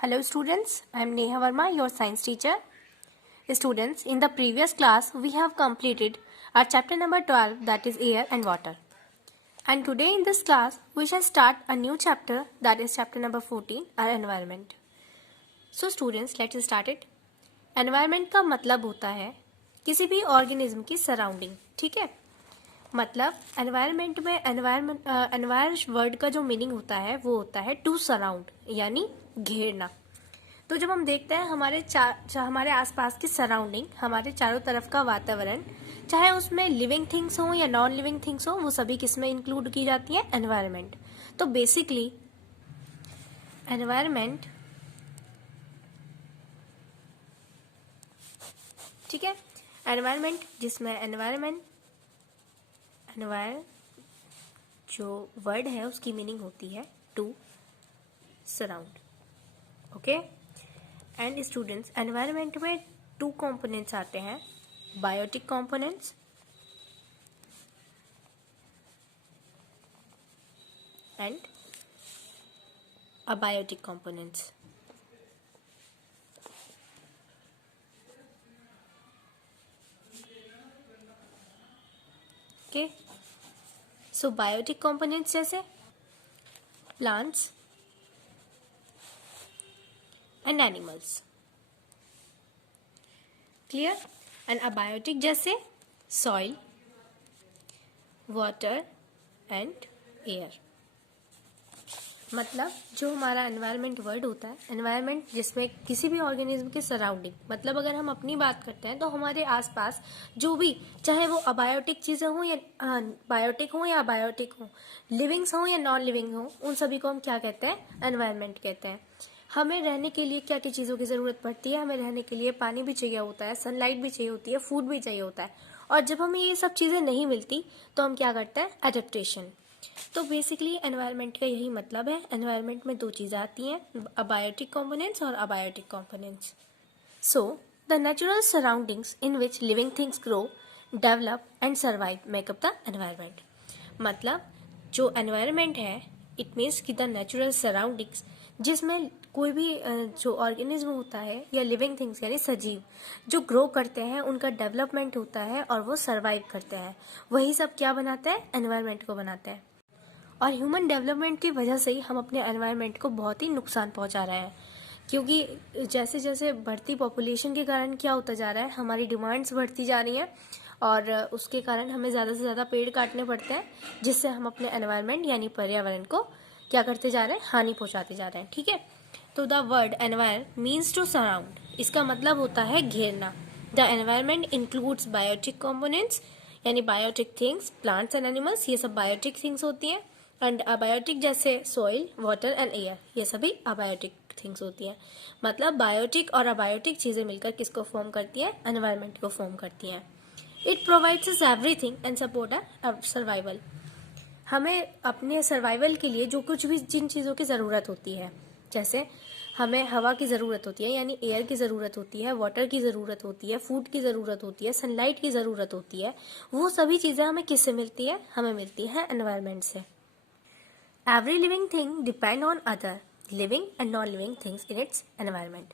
Hello students, I am Neha Verma, your science teacher. Students, in the previous class, we have completed our chapter number 12, that is air and water. And today in this class, we shall start a new chapter, that is chapter number 14, our environment. So students, let's start it. Environment का मतलब होता है किसी भी organism की surrounding, ठीक है। मतलब एनवायरनमेंट में एनवायर वर्ड का जो मीनिंग होता है वो होता है टू सराउंड, यानी घेरना। तो जब हम देखते हैं हमारे आसपास की सराउंडिंग, हमारे चारों तरफ का वातावरण, चाहे उसमें लिविंग थिंग्स हो या नॉन लिविंग थिंग्स हो, वो सभी किसमें इंक्लूड की जाती है? एनवायरनमेंट। तो बेसिकली एनवायरनमेंट, ठीक है, एनवायरनमेंट जिसमें एनवायर जो वर्ड है उसकी मीनिंग होती है to surround. Okay. And students, environment में टू कंपोनेंट्स आते हैं, biotic components and abiotic components. Okay, so biotic components जैसे plants and animals, clear. And abiotic जैसे सॉइल, वाटर एंड एयर। मतलब जो हमारा एनवायरनमेंट वर्ड होता है, एनवायरनमेंट जिसमें किसी भी ऑर्गेनिज्म के सराउंडिंग, मतलब अगर हम अपनी बात करते हैं तो हमारे आसपास जो भी, चाहे वो अबायोटिक चीज़ें हों या बायोटिक हों या अबायोटिक हों, लिविंग्स हों या नॉन लिविंग हों, उन सभी को हम क्या कहते हैं? एनवायरनमेंट कहते हैं। हमें रहने के लिए क्या क्या चीज़ों की ज़रूरत पड़ती है? हमें रहने के लिए पानी भी चाहिए होता है, सनलाइट भी चाहिए होती है, फूड भी चाहिए होता है। और जब हमें ये सब चीज़ें नहीं मिलती तो हम क्या करते हैं? एडेप्टेशन। तो बेसिकली एनवायरनमेंट का यही मतलब है। एनवायरनमेंट में दो चीज़ें आती हैं, अबायोटिक कंपोनेंट्स और abiotic components. So the natural surroundings in which living things grow, develop and survive make up the environment. मतलब जो एनवायरनमेंट है, इट मीन्स कि द नेचुरल सराउंडिंग्स जिसमें कोई भी जो ऑर्गेनिज्म होता है या लिविंग थिंग्स यानी सजीव जो ग्रो करते हैं, उनका डेवलपमेंट होता है और वो सर्वाइव करते हैं, वही सब क्या बनाते हैं? एनवायरनमेंट को बनाते हैं। और ह्यूमन डेवलपमेंट की वजह से ही हम अपने एनवायरनमेंट को बहुत ही नुकसान पहुंचा रहे हैं, क्योंकि जैसे जैसे बढ़ती पॉपुलेशन के कारण क्या होता जा रहा है, हमारी डिमांड्स बढ़ती जा रही हैं और उसके कारण हमें ज़्यादा से ज़्यादा पेड़ काटने पड़ते हैं, जिससे हम अपने एनवायरनमेंट यानी पर्यावरण को क्या करते जा रहे हैं? हानि पहुँचाते जा रहे हैं, ठीक है। तो the word environ means to surround, इसका मतलब होता है घेरना। The environment includes biotic components यानी biotic things, plants and animals, ये सब बायोटिक थिंग्स होती हैं। एंड अबायोटिक जैसे सॉइल, वाटर एंड एयर, ये सभी अबायोटिक थिंग्स होती हैं। मतलब बायोटिक और अबायोटिक चीज़ें मिलकर किसको फॉर्म करती हैं? एनवायरनमेंट को फॉर्म करती हैं। It provides us everything and support a survival. हमें अपने सर्वाइवल के लिए जो कुछ भी जिन चीज़ों की ज़रूरत होती है, जैसे हमें हवा की ज़रूरत होती है यानी एयर की ज़रूरत होती है, वाटर की ज़रूरत होती है, फूड की ज़रूरत होती है, सनलाइट की ज़रूरत होती है, वो सभी चीज़ें हमें किससे मिलती है? हमें मिलती है एनवायरनमेंट से। Every living thing depend on other living and non-living things in its environment.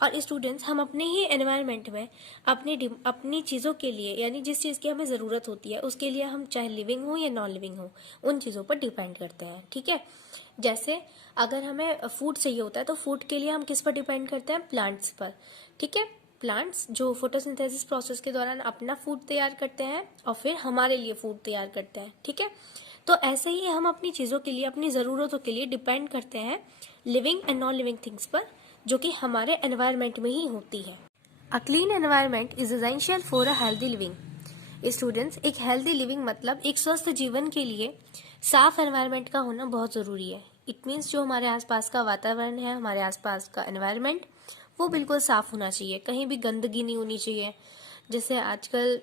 और स्टूडेंट्स, हम अपने ही एनवायरनमेंट में अपनी चीज़ों के लिए यानी जिस चीज़ की हमें ज़रूरत होती है उसके लिए हम चाहे लिविंग हो या नॉन लिविंग हो, उन चीज़ों पर डिपेंड करते हैं, ठीक है। जैसे अगर हमें फूड चाहिए होता है तो फूड के लिए हम किस पर डिपेंड करते हैं? प्लांट्स पर, ठीक है। प्लांट्स जो फोटोसिंथेसिस प्रोसेस के दौरान अपना फूड तैयार करते हैं और फिर हमारे लिए फूड तैयार करते हैं, ठीक है। तो ऐसे ही हम अपनी चीज़ों के लिए, अपनी ज़रूरतों के लिए डिपेंड करते हैं living and non living things पर, जो कि हमारे एनवायरनमेंट में ही होती है। A clean environment is essential for a healthy living. Students, एक हेल्दी लिविंग मतलब एक स्वस्थ जीवन के लिए साफ एनवायरनमेंट का होना बहुत ज़रूरी है। इट मीन्स जो हमारे आसपास का वातावरण है, हमारे आसपास का एनवायरनमेंट, वो बिल्कुल साफ होना चाहिए, कहीं भी गंदगी नहीं होनी चाहिए। जैसे आजकल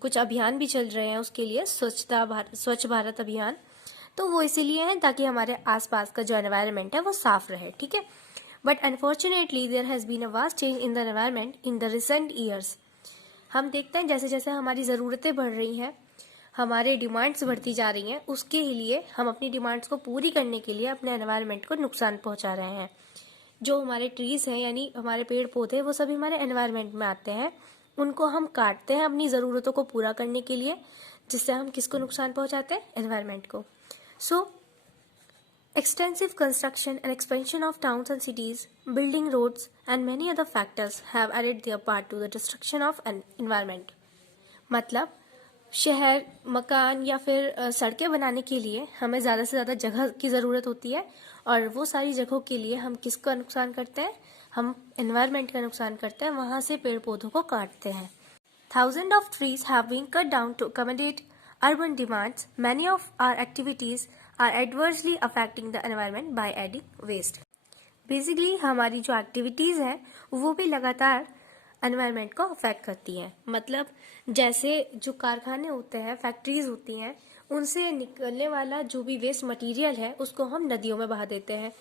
कुछ अभियान भी चल रहे हैं उसके लिए, स्वच्छ भारत अभियान, तो वो इसीलिए है ताकि हमारे आसपास का जो एनवायरनमेंट है वो साफ रहे, ठीक है। But unfortunately there has been a vast change in the environment in the recent years. हम देखते हैं जैसे जैसे हमारी ज़रूरतें बढ़ रही हैं, हमारे डिमांड्स बढ़ती जा रही हैं, उसके लिए हम अपनी डिमांड्स को पूरी करने के लिए अपने एनवायरनमेंट को नुकसान पहुंचा रहे हैं। जो हमारे ट्रीज हैं यानी हमारे पेड़ पौधे, वो सभी हमारे एनवायरनमेंट में आते हैं। उनको हम काटते हैं अपनी ज़रूरतों को पूरा करने के लिए, जिससे हम किसको नुकसान पहुंचाते हैं? एनवायरनमेंट को। सो extensive construction and expansion of towns and cities, building roads and many other factors have added their part to the destruction of an environment. मतलब शहर, मकान या फिर सड़कें बनाने के लिए हमें ज़्यादा से ज़्यादा जगह की ज़रूरत होती है, और वो सारी जगहों के लिए हम किसका नुकसान करते हैं? हम एनवायरनमेंट का नुकसान करते हैं, वहाँ से पेड़ पौधों को काटते हैं। Thousands of trees have been cut down to accommodate urban demands. Many of our activities are adversely affecting the environment by adding waste. Basically हमारी जो एक्टिविटीज़ हैं वो भी लगातार एनवायरनमेंट को अफेक्ट करती हैं। मतलब जैसे जो कारखाने होते हैं, फैक्ट्रीज होती हैं, उनसे निकलने वाला जो भी वेस्ट मटेरियल है उसको हम नदियों में बहा देते हैं।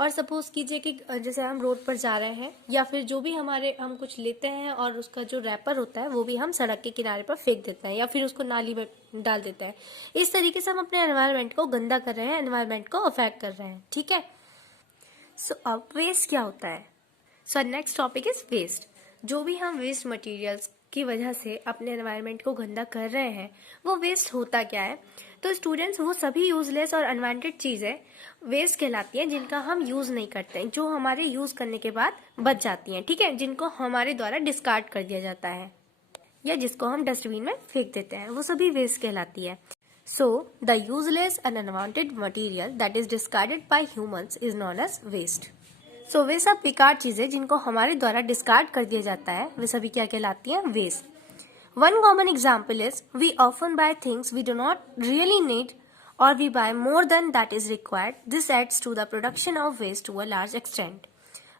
और सपोज कीजिए कि जैसे हम रोड पर जा रहे हैं, या फिर जो भी हम कुछ लेते हैं और उसका जो रैपर होता है वो भी हम सड़क के किनारे पर फेंक देते हैं, या फिर उसको नाली में डाल देते हैं। इस तरीके से हम अपने एनवायरनमेंट को गंदा कर रहे हैं, एनवायरनमेंट को अफेक्ट कर रहे हैं। ठीक है। सो अब वेस्ट क्या होता है? So next topic is waste. जो भी हम वेस्ट मटेरियल्स की वजह से अपने एनवायरनमेंट को गंदा कर रहे हैं, वो वेस्ट होता क्या है? तो स्टूडेंट्स, वो सभी यूजलेस और अनवांटेड चीज़ें वेस्ट कहलाती हैं जिनका हम यूज़ नहीं करते हैं, जो हमारे यूज़ करने के बाद बच जाती हैं। ठीक है, जिनको हमारे द्वारा डिस्कार्ड कर दिया जाता है या जिसको हम डस्टबिन में फेंक देते हैं, वो सभी वेस्ट कहलाती है। So, the useless and unwanted material that is discarded by humans is known as waste. So, वे सब बेकार चीजें जिनको हमारे द्वारा डिस्कार्ड कर दिया जाता है, वे सभी क्या कहलाती हैं? Waste. One common example is we often buy things we do not really need, or we buy more than that is required. This adds to the production of waste to a large extent.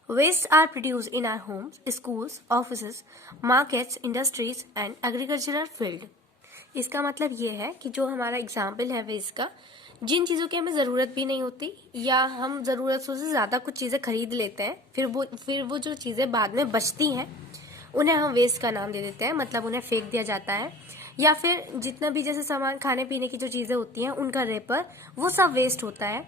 Wastes are produced in our homes, schools, offices, markets, industries, and agricultural field. इसका मतलब ये है कि जो हमारा example है waste का, जिन चीज़ों की हमें ज़रूरत भी नहीं होती, या हम ज़रूरत से ज़्यादा कुछ चीज़ें खरीद लेते हैं, फिर वो जो चीज़ें बाद में बचती हैं उन्हें हम वेस्ट का नाम दे देते हैं, मतलब उन्हें फेंक दिया जाता है। या फिर जितना भी जैसे सामान, खाने पीने की जो चीज़ें होती हैं, उनका रेपर, वो सब वेस्ट होता है।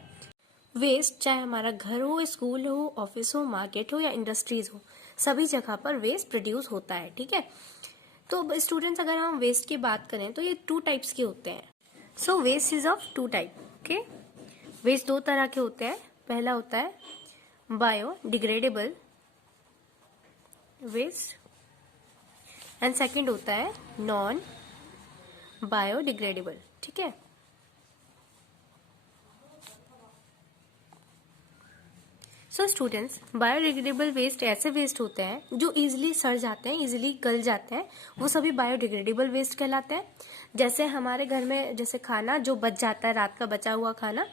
वेस्ट चाहे हमारा घर हो, स्कूल हो, ऑफिस हो, मार्केट हो या इंडस्ट्रीज हो, सभी जगह पर वेस्ट प्रोड्यूस होता है। ठीक है। तो स्टूडेंट्स, अगर हम वेस्ट की बात करें तो ये 2 टाइप्स के होते हैं। So waste is of 2 type. Okay, waste 2 तरह के होते हैं। पहला होता है बायोडिग्रेडेबल वेस्ट, एंड सेकंड होता है नॉन बायोडिग्रेडेबल। ठीक है। सो स्टूडेंट्स, बायोडिग्रेडेबल वेस्ट ऐसे वेस्ट होते हैं जो इजीली सड़ जाते हैं, इजीली गल जाते हैं, वो सभी बायोडिग्रेडेबल वेस्ट कहलाते हैं। जैसे हमारे घर में जैसे खाना जो बच जाता है, रात का बचा हुआ खाना,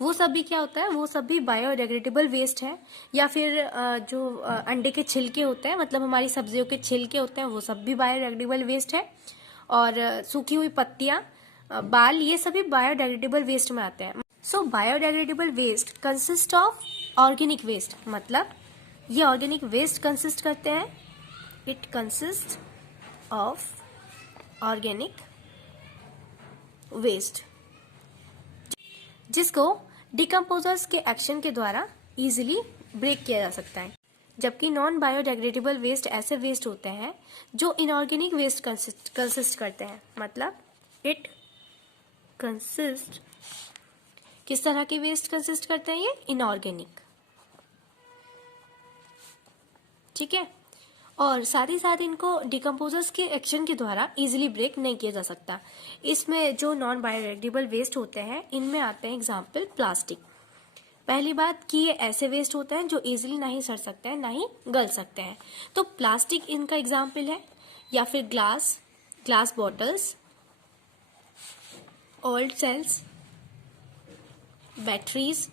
वो सभी क्या होता है? वो सभी बायोडिग्रेडेबल वेस्ट है। या फिर जो अंडे के छिलके होते हैं, मतलब हमारी सब्जियों के छिलके होते हैं, वो सब भी बायोडिग्रेडेबल वेस्ट है। और सूखी हुई पत्तियां, बाल, ये सभी बायोडिग्रेडेबल वेस्ट में आते हैं। So biodegradable waste consist of organic waste, मतलब ये ऑर्गेनिक वेस्ट कंसिस्ट करते हैं, it consist of organic waste, जिसको डिकम्पोजर्स के एक्शन के द्वारा इजीली ब्रेक किया जा सकता है। जबकि नॉन बायोडिग्रेडेबल वेस्ट ऐसे वेस्ट होते हैं जो इनऑर्गेनिक वेस्ट कंसिस्ट करते हैं, मतलब इट कंसिस्ट, किस तरह के वेस्ट कंसिस्ट करते हैं? ये इनऑर्गेनिक। ठीक है। और साथ ही साथ इनको डिकम्पोजर्स के एक्शन के द्वारा इजीली ब्रेक नहीं किया जा सकता। इसमें जो नॉन बायोडिग्रेडेबल वेस्ट होते हैं, इनमें आते हैं एग्जाम्पल प्लास्टिक। पहली बात कि ये ऐसे वेस्ट होते हैं जो इजीली नहीं सड़ सकते हैं, ना ही गल सकते हैं, तो प्लास्टिक इनका एग्जाम्पल है। या फिर glass bottles, old cells, batteries,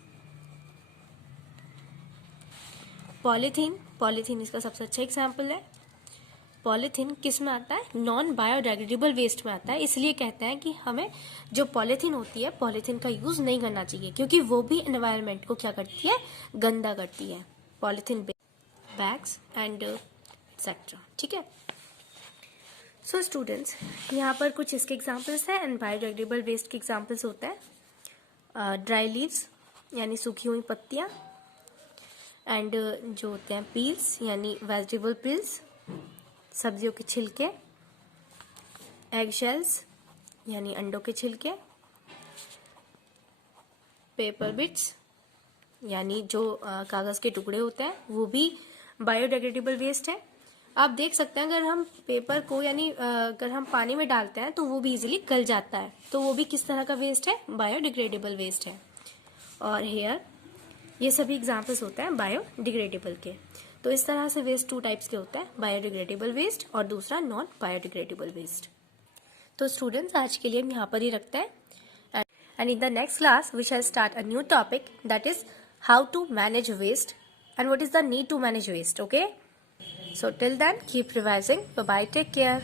polythene इसका सबसे अच्छा एग्जाम्पल है। पॉलीथीन किस में आता है? नॉन बायोडिग्रेडेबल वेस्ट में आता है। इसलिए कहते हैं कि हमें जो पॉलीथीन होती है, पॉलीथीन का यूज नहीं करना चाहिए, क्योंकि वो भी एनवायरनमेंट को क्या करती है? गंदा करती है। Polythene bags and etcetera. ठीक है। सो स्टूडेंट्स, यहाँ पर कुछ इसके एग्जाम्पल्स हैं, एंड बायोडिग्रेडेबल वेस्ट के एग्जाम्पल्स होते हैं ड्राई लीव्स यानी सूखी हुई पत्तियाँ, एंड जो होते हैं पील्स यानी वेजिटेबल पील्स, सब्जियों के छिलके, एग शेल्स यानी अंडों के छिलके, पेपर बिट्स यानी जो कागज के टुकड़े होते हैं वो भी बायोडिग्रेडेबल वेस्ट है। आप देख सकते हैं अगर हम पेपर को यानी अगर हम पानी में डालते हैं तो वो भी इजीली गल जाता है, तो वो भी किस तरह का वेस्ट है, बायोडिग्रेडेबल वेस्ट है। और हेयर, ये सभी एग्जाम्पल्स होते हैं बायोडिग्रेडेबल के। तो इस तरह से वेस्ट 2 टाइप्स के होते हैं, बायोडिग्रेडेबल वेस्ट और दूसरा नॉन बायोडिग्रेडेबल वेस्ट। तो स्टूडेंट्स आज के लिए हम यहाँ पर ही रखते हैं, and in the next class we shall start a new topic, that is how to manage waste and what is the need to manage waste. Okay, so till then keep revising. Bye bye, take care.